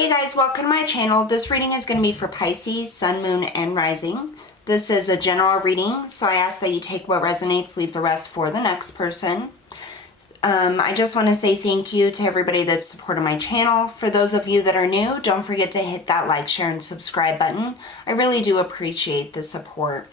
Hey guys, welcome to my channel. This reading is going to be for Pisces, Sun, Moon, and Rising. This is a general reading, so I ask that you take what resonates, leave the rest for the next person. I just want to say thank you to everybody that's supported my channel. For those of you that are new, don't forget to hit that like, share, and subscribe button. I really do appreciate the support.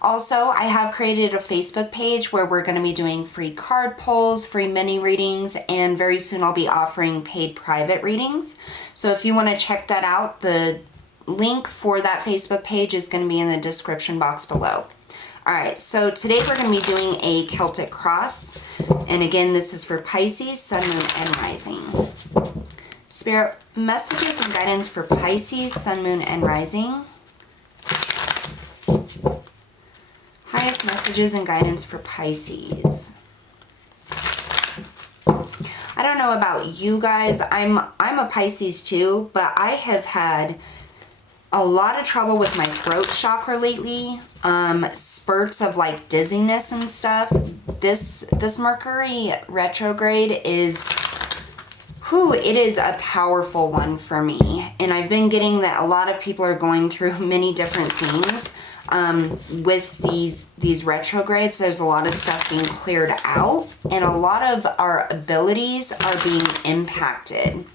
Also, I have created a Facebook page where we're going to be doing free card pulls, free mini readings, and very soon I'll be offering paid private readings. So if you want to check that out, the link for that Facebook page is going to be in the description box below. Alright, so today we're going to be doing a Celtic cross. And again, this is for Pisces, Sun, Moon, and Rising. Spirit, messages and guidance for Pisces, Sun, Moon, and Rising. Highest messages and guidance for Pisces. I don't know about you guys. I'm a Pisces too, but I have had a lot of trouble with my throat chakra lately. Spurts of like dizziness and stuff. This Mercury retrograde is it is a powerful one for me. And I've been getting that a lot of people are going through many different things. With these retrogrades, there's a lot of stuff being cleared out, and a lot of our abilities are being impacted.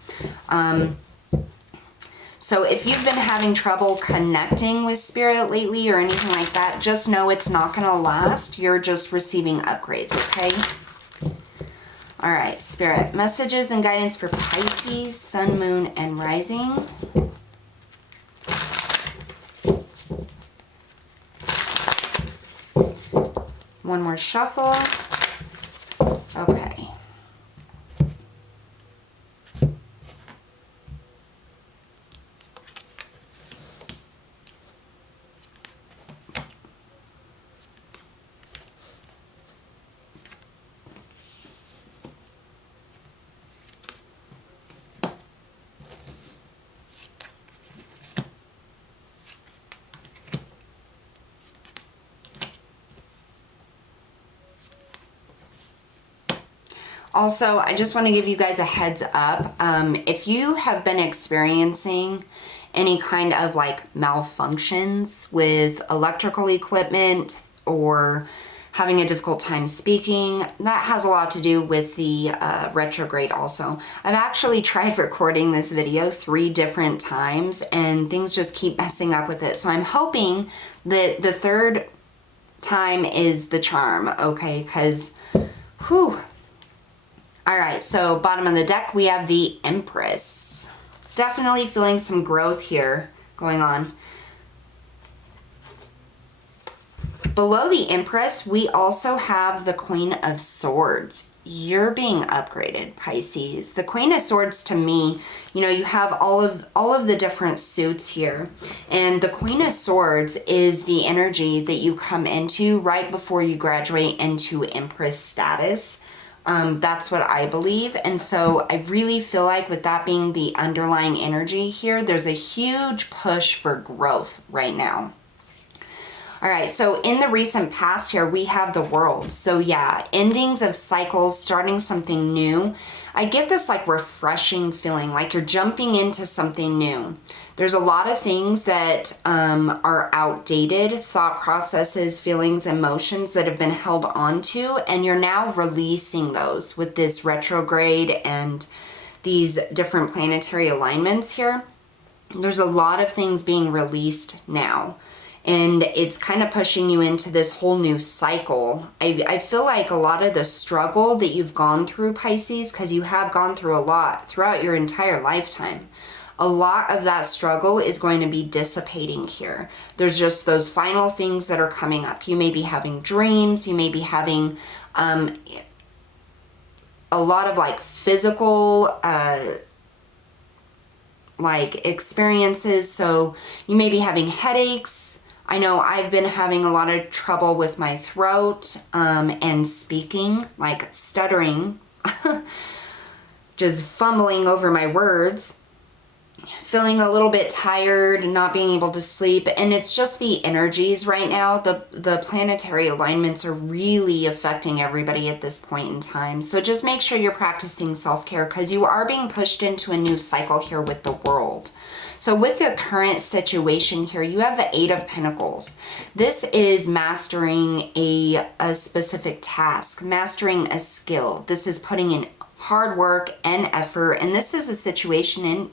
So if you've been having trouble connecting with spirit lately or anything like that, just know it's not going to last. You're just receiving upgrades, okay? All right, Spirit, messages and guidance for Pisces, Sun, Moon, and Rising. One more shuffle. Okay. Also, I just want to give you guys a heads up. If you have been experiencing any kind of like malfunctions with electrical equipment or having a difficult time speaking, that has a lot to do with the retrograde also. I've actually tried recording this video 3 different times and things just keep messing up with it. So I'm hoping that the 3rd time is the charm, okay? Because, all right, so bottom of the deck, we have the Empress. Definitely feeling some growth here going on. Below the Empress, we also have the Queen of Swords. You're being upgraded, Pisces. The Queen of Swords, to me, you know, you have all of the different suits here. And the Queen of Swords is the energy that you come into right before you graduate into Empress status. That's what I believe. And so I really feel like with that being the underlying energy here, there's a huge push for growth right now. All right, so in the recent past here, we have the World. So yeah, endings of cycles, starting something new. I get this like refreshing feeling, like you're jumping into something new. There's a lot of things that are outdated, thought processes, feelings, emotions that have been held onto, and you're now releasing those with this retrograde and these different planetary alignments here. There's a lot of things being released now, and it's kind of pushing you into this whole new cycle. I feel like a lot of the struggle that you've gone through, Pisces, because you have gone through a lot throughout your entire lifetime, a lot of that struggle is going to be dissipating here. There's just those final things that are coming up. You may be having dreams. You may be having a lot of like physical like experiences. So you may be having headaches. I know I've been having a lot of trouble with my throat and speaking, like stuttering, just fumbling over my words. feeling a little bit tired and not being able to sleep, and it's just the energies right now. The planetary alignments are really affecting everybody at this point in time. So just make sure you're practicing self-care, because you are being pushed into a new cycle here with the world. So with the current situation here, you have the Eight of Pentacles. This is mastering a specific task, mastering a skill. This is putting in hard work and effort, and this is a situation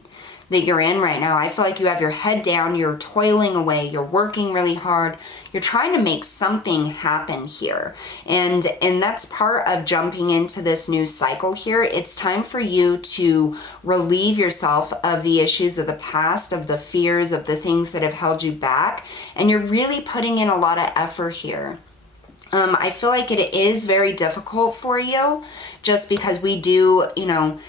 that you're in right now. I feel like you have your head down, you're toiling away, you're working really hard, you're trying to make something happen here. And that's part of jumping into this new cycle here. It's time for you to relieve yourself of the issues of the past, of the fears, of the things that have held you back. And you're really putting in a lot of effort here. I feel like it is very difficult for you, just because we do, you know,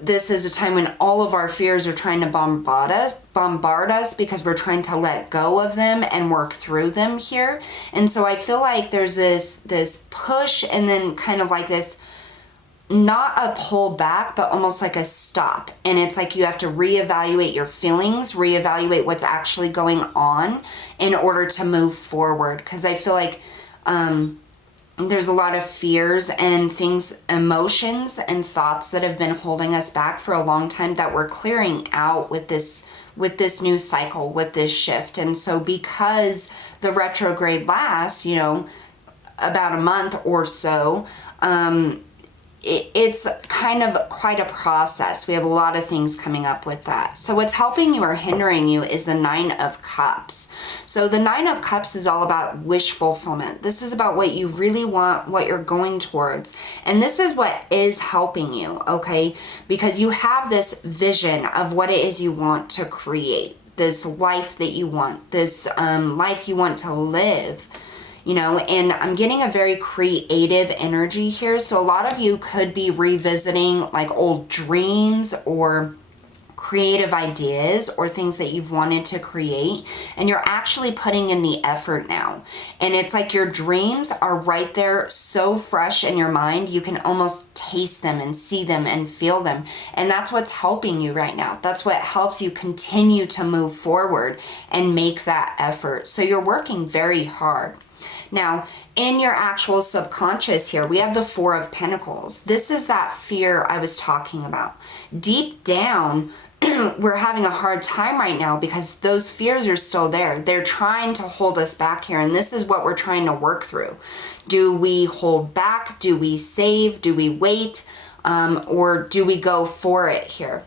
this is a time when all of our fears are trying to bombard us because we're trying to let go of them and work through them here. And so I feel like there's this push, and then kind of like this, not a pull back, but almost like a stop. And it's like you have to reevaluate your feelings, reevaluate what's actually going on in order to move forward. Because I feel like there's a lot of fears and things, emotions and thoughts that have been holding us back for a long time that we're clearing out with this new cycle, with this shift. And so because the retrograde lasts, you know, about a month or so, it's kind of quite a process. We have a lot of things coming up with that. So what's helping you or hindering you is the Nine of Cups. So the Nine of Cups is all about wish fulfillment. This is about what you really want, what you're going towards. And this is what is helping you, okay? Because you have this vision of what it is you want to create, this life that you want, this life you want to live. You know, and I'm getting a very creative energy here. So a lot of you could be revisiting like old dreams or creative ideas or things that you've wanted to create, and you're actually putting in the effort now. And it's like your dreams are right there, so fresh in your mind, you can almost taste them and see them and feel them. And that's what's helping you right now. That's what helps you continue to move forward and make that effort. So you're working very hard. Now, in your actual subconscious here, we have the Four of Pentacles. This is that fear I was talking about. Deep down, we're having a hard time right now because those fears are still there. They're trying to hold us back here, and this is what we're trying to work through. Do we hold back? Do we save? Do we wait? Or do we go for it here?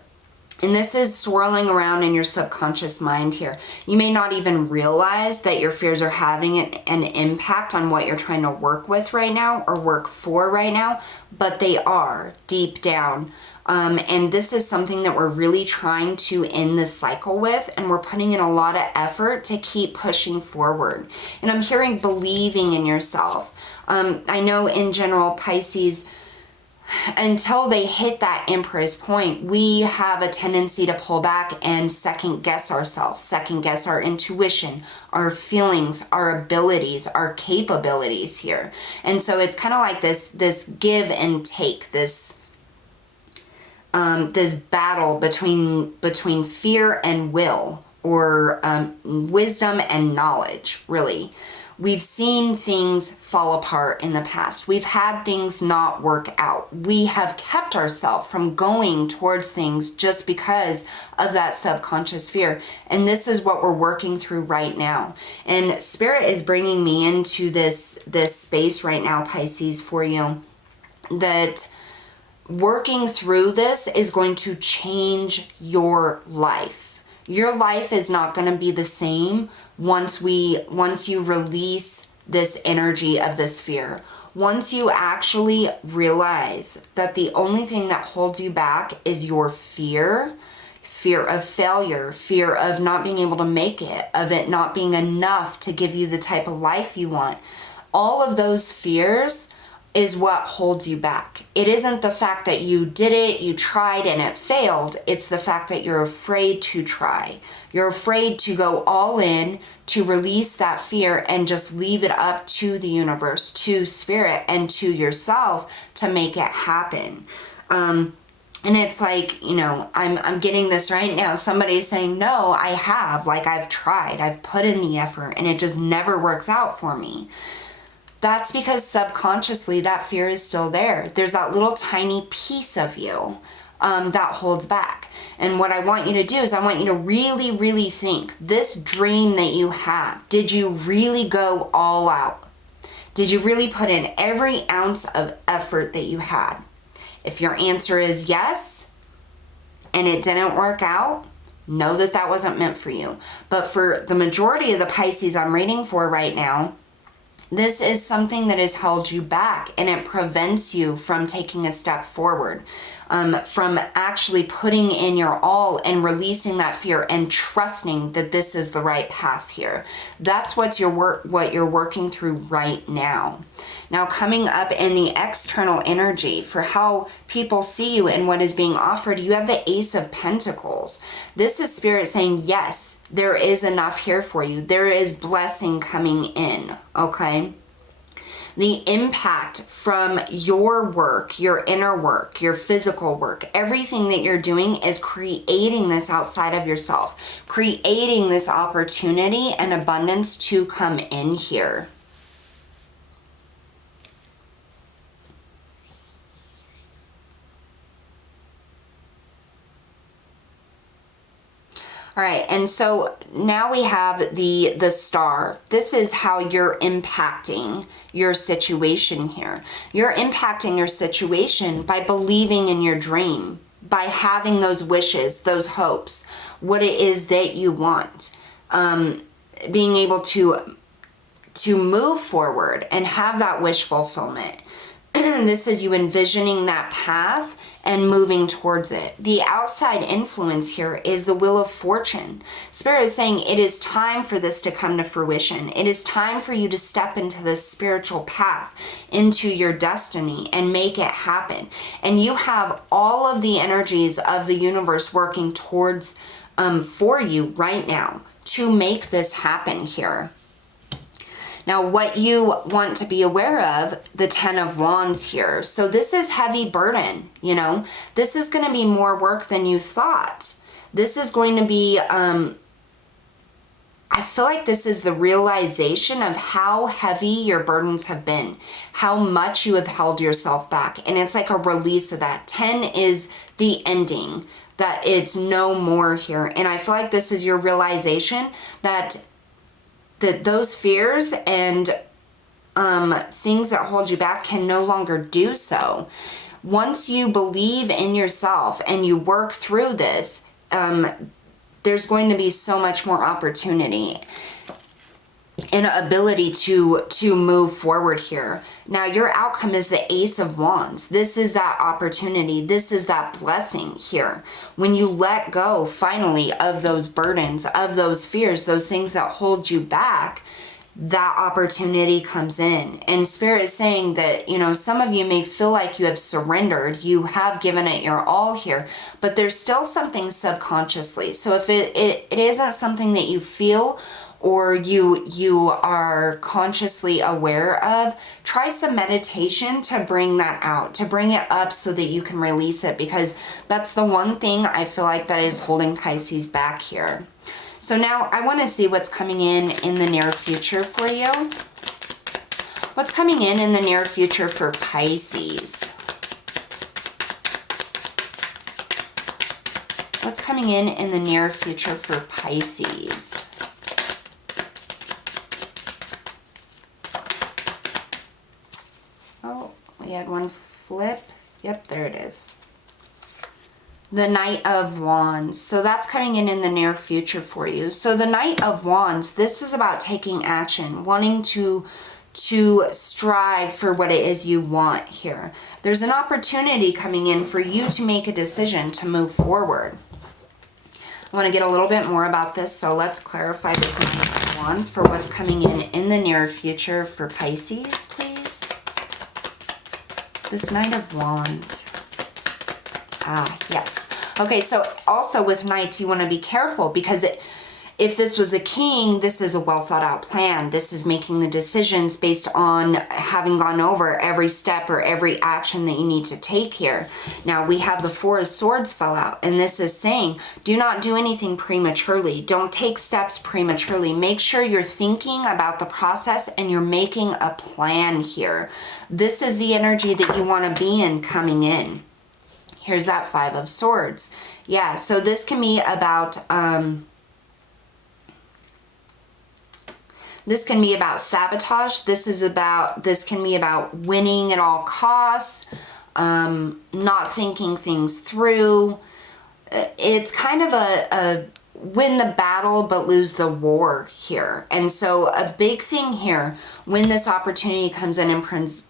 And this is swirling around in your subconscious mind here. You may not even realize that your fears are having an impact on what you're trying to work with right now or work for right now, but they are deep down. And this is something that we're really trying to end this cycle with, and we're putting in a lot of effort to keep pushing forward. And I'm hearing believing in yourself. I know in general, Pisces, until they hit that Empress point, we have a tendency to pull back and second guess ourselves, second guess our intuition, our feelings, our abilities, our capabilities here. And so it's kind of like this give and take, this battle between fear and will, or wisdom and knowledge, really. We've seen things fall apart in the past. We've had things not work out. We have kept ourselves from going towards things just because of that subconscious fear. And this is what we're working through right now. And Spirit is bringing me into this space right now, Pisces, for you, that working through this is going to change your life. Your life is not going to be the same once you release this energy of this fear. Once you actually realize that the only thing that holds you back is your fear of failure, fear of not being able to make it, of it not being enough to give you the type of life you want. All of those fears is what holds you back. It isn't the fact that you did it, you tried and it failed. It's the fact that you're afraid to try. You're afraid to go all in, to release that fear and just leave it up to the universe, to Spirit, and to yourself to make it happen. And it's like, you know, I'm getting this right now. Somebody's saying, no, I have. Like, I've tried. I've put in the effort and it just never works out for me. That's because subconsciously that fear is still there. There's that little tiny piece of you that holds back. And what I want you to do is I want you to really, really think, this dream that you have, did you really go all out? Did you really put in every ounce of effort that you had? If your answer is yes, and it didn't work out, know that that wasn't meant for you. But for the majority of the Pisces I'm reading for right now, this is something that has held you back, and it prevents you from taking a step forward, from actually putting in your all and releasing that fear and trusting that this is the right path here. That's what you're working through right now. Now, coming up in the external energy for how people see you and what is being offered, you have the Ace of Pentacles. This is Spirit saying, yes, there is enough here for you. There is blessing coming in, okay? The impact from your work, your inner work, your physical work, everything that you're doing is creating this outside of yourself, creating this opportunity and abundance to come in here. All right, and so now we have the star. This is how you're impacting your situation here. You're impacting your situation by believing in your dream, by having those wishes, those hopes, what it is that you want, being able to move forward and have that wish fulfillment. This is you envisioning that path and moving towards it. The outside influence here is the Wheel of Fortune. Spirit is saying it is time for this to come to fruition. It is time for you to step into this spiritual path, into your destiny, and make it happen. And you have all of the energies of the universe working towards for you right now to make this happen here. Now, what you want to be aware of, the 10 of Wands here. So this is heavy burden, you know. This is going to be more work than you thought. This is going to be, I feel like this is the realization of how heavy your burdens have been, how much you have held yourself back. And it's like a release of that. 10 is the ending, that it's no more here. And I feel like this is your realization that those fears and things that hold you back can no longer do so. Once you believe in yourself and you work through this, there's going to be so much more opportunity and ability to move forward here. Now, your outcome is the Ace of Wands. This is that opportunity. This is that blessing here. When you let go, finally, of those burdens, of those fears, those things that hold you back, that opportunity comes in. And Spirit is saying that, you know, some of you may feel like you have surrendered. You have given it your all here, but there's still something subconsciously. So if it isn't something that you feel or you are consciously aware of, try some meditation to bring that out, to bring it up so that you can release it, because that's the one thing I feel like that is holding Pisces back here. So now I want to see what's coming in the near future for you. What's coming in the near future for Pisces? What's coming in the near future for Pisces? Oh, we had one flip. Yep, there it is. The Knight of Wands. So that's coming in the near future for you. So the Knight of Wands, this is about taking action, wanting to strive for what it is you want here. There's an opportunity coming in for you to make a decision to move forward. I want to get a little bit more about this, so let's clarify this Knight of Wands for what's coming in the near future for Pisces, please. This Knight of Wands. Ah, yes. Okay, so also with Knights, you want to be careful because If this was a king, this is a well thought out plan. This is making the decisions based on having gone over every step or every action that you need to take here. Now we have the Four of Swords fell out, and this is saying, do not do anything prematurely. Don't take steps prematurely. Make sure you're thinking about the process and you're making a plan here. This is the energy that you want to be in coming in. Here's that Five of Swords. Yeah, so this can be about, this can be about sabotage. This can be about winning at all costs, not thinking things through. It's kind of a win the battle but lose the war here. And so a big thing here, when this opportunity comes in and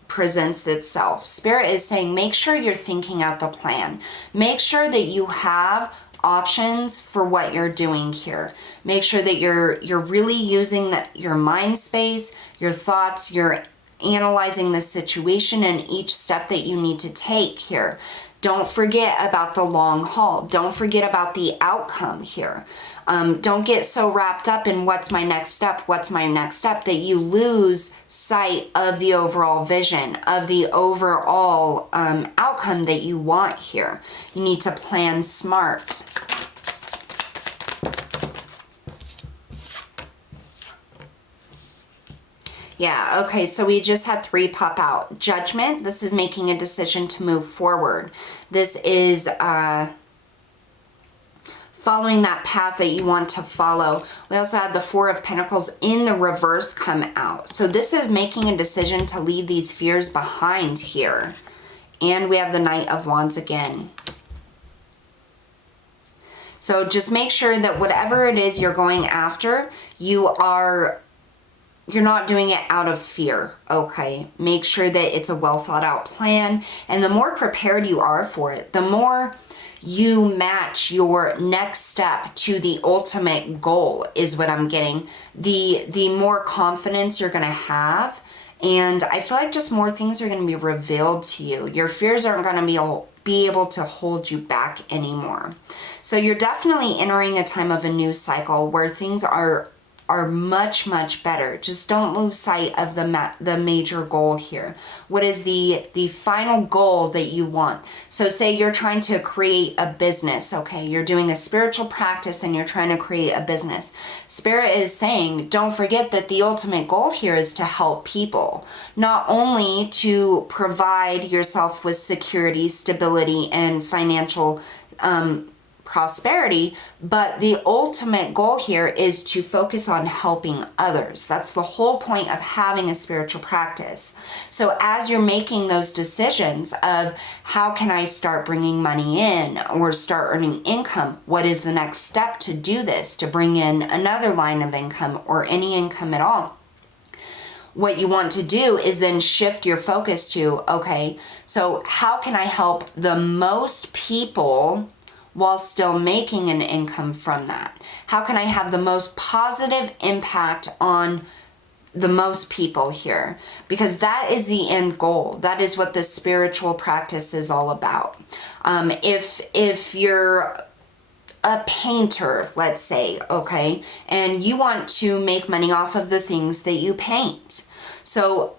presents itself, Spirit is saying, make sure you're thinking out the plan. Make sure that you have options for what you're doing here. Make sure that you're really using your mind space, your thoughts, you're analyzing the situation and each step that you need to take here. Don't forget about the long haul. Don't forget about the outcome here. Don't get so wrapped up in what's my next step, that you lose sight of the overall vision, of the overall outcome that you want here. You need to plan smart. Yeah, okay, so we just had 3 pop out. Judgment, this is making a decision to move forward. This is following that path that you want to follow. We also had the Four of Pentacles in the reverse come out. So this is making a decision to leave these fears behind here. And we have the Knight of Wands again. So just make sure that whatever it is you're going after, you're not doing it out of fear, okay? Make sure that it's a well thought out plan. And the more prepared you are for it, the more you match your next step to the ultimate goal is what I'm getting. The more confidence you're gonna have. And I feel like just more things are gonna be revealed to you. Your fears aren't gonna be able to hold you back anymore. So you're definitely entering a time of a new cycle where things are much, much better. Just don't lose sight of the major goal here. What is the final goal that you want? So say you're trying to create a business, okay? You're doing a spiritual practice and you're trying to create a business. Spirit is saying, don't forget that the ultimate goal here is to help people. Not only to provide yourself with security, stability, and financial prosperity, but the ultimate goal here is to focus on helping others. That's the whole point of having a spiritual practice. So as you're making those decisions of how can I start bringing money in or start earning income, what is the next step to do this, to bring in another line of income or any income at all? What you want to do is then shift your focus to, okay, so how can I help the most people while still making an income from that? How can I have the most positive impact on the most people here? Because that is the end goal. That is what the spiritual practice is all about. If you're a painter, let's say, okay, and you want to make money off of the things that you paint. So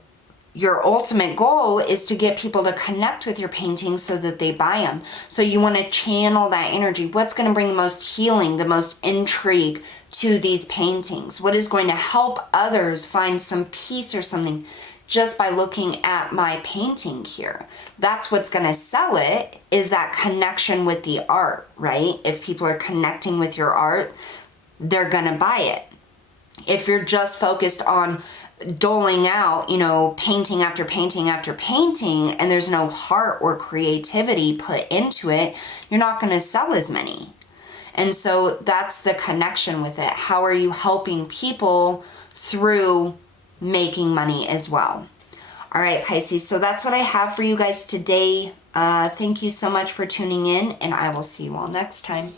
your ultimate goal is to get people to connect with your paintings so that they buy them. So you want to channel that energy. What's going to bring the most healing, the most intrigue to these paintings? What is going to help others find some peace or something just by looking at my painting here? That's what's going to sell it, is that connection with the art, right? If people are connecting with your art, they're going to buy it. If you're just focused on doling out, painting after painting after painting, and there's no heart or creativity put into it, you're not going to sell as many. And so that's the connection with it. How are you helping people through making money as well? All right, Pisces, so that's what I have for you guys today. Thank you so much for tuning in, and I will see you all next time.